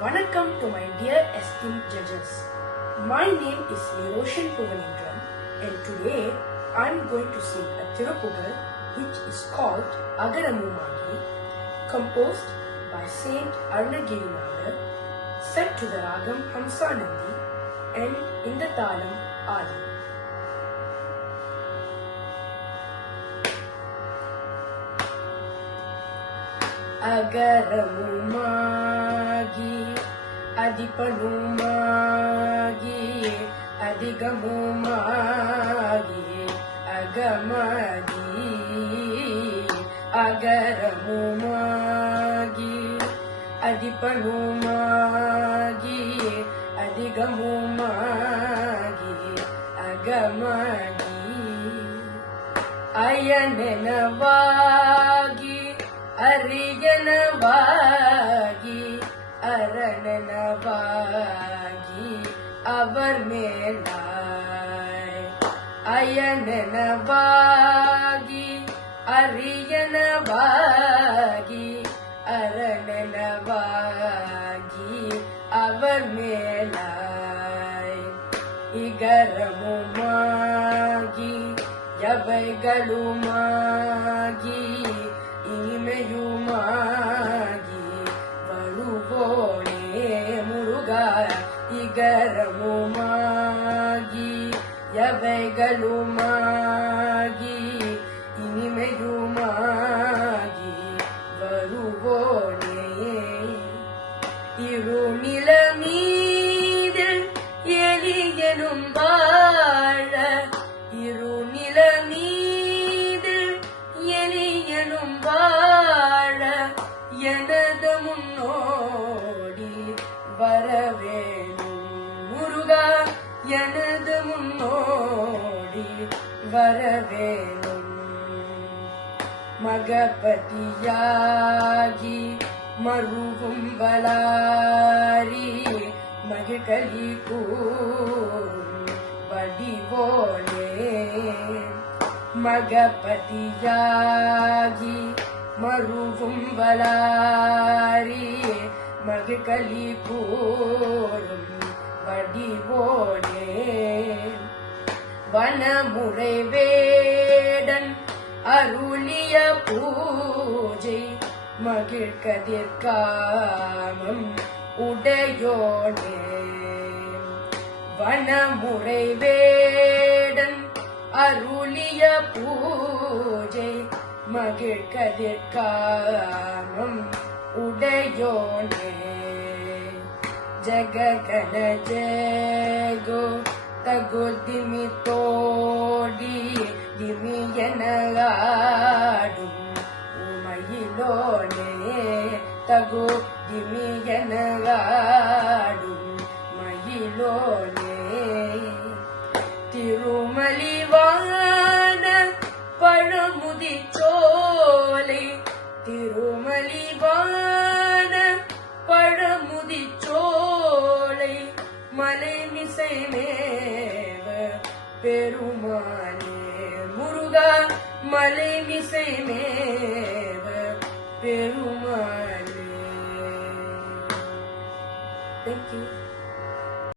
Vanakkam to my dear esteemed judges. My name is Niroshan Puvanindran and today I am going to sing a Thirupugal which is called Agaramumagi, composed by Saint Arunagirinathar, set to the Ragam Hamsanandi and in the Talam Adi. Agaramumagi, Adipanumagi, Adigamumagi, Agamagi, Agaramumagi, Adipanumagi, Adigamumagi, Agamagi, Ayanenavagi, Ariyanavagi, Arananavagi, Avar Melai. Ayanenavagi, Ariyanavagi, Arananavagi, Avar Melai. Igaramumagi, Yavaigalumagi, இனிமையுமாகி வருவோனே முருகா. இகரமுமாகி யவைகளுமாகி இனிமையுமாகி வருவோனே. இருநில மீதில் எலியனும் வாழ, இருநில மீதில் எலியனும் வாழ, எனது முன்னோடி வரவேணும் முருகா. எனது முன்னோடி வரவேணும். மகபதியாகி மருவும் வளாரி, மகிழ்கலி கூறும் வடிவோனே. மகபதியாகி மருவும் வளாரி, மகிழ்கலி கூறும் வடிவோனே. வனமுறை வேடன் அருளிய பூஜை, மகிழ்கதிர்காமம் உடையோனே. வனமுறை வேடன் அருளிய பூஜை, மகிழ்கதிர்காமம் உடையோனே. ஜககன ஜெகோ தகு திமி தோடி, திமியனாடும் உமையிலோனே. தகு திமியனாடும் மயிலோனே. திருமலிவான பழமுதிச்சோலை, திருமலிவான பழமுதிச்சோலை, மலைமிசை மேவ பெருமானே முருகா. மலைமிசை மேவ பெருமானே.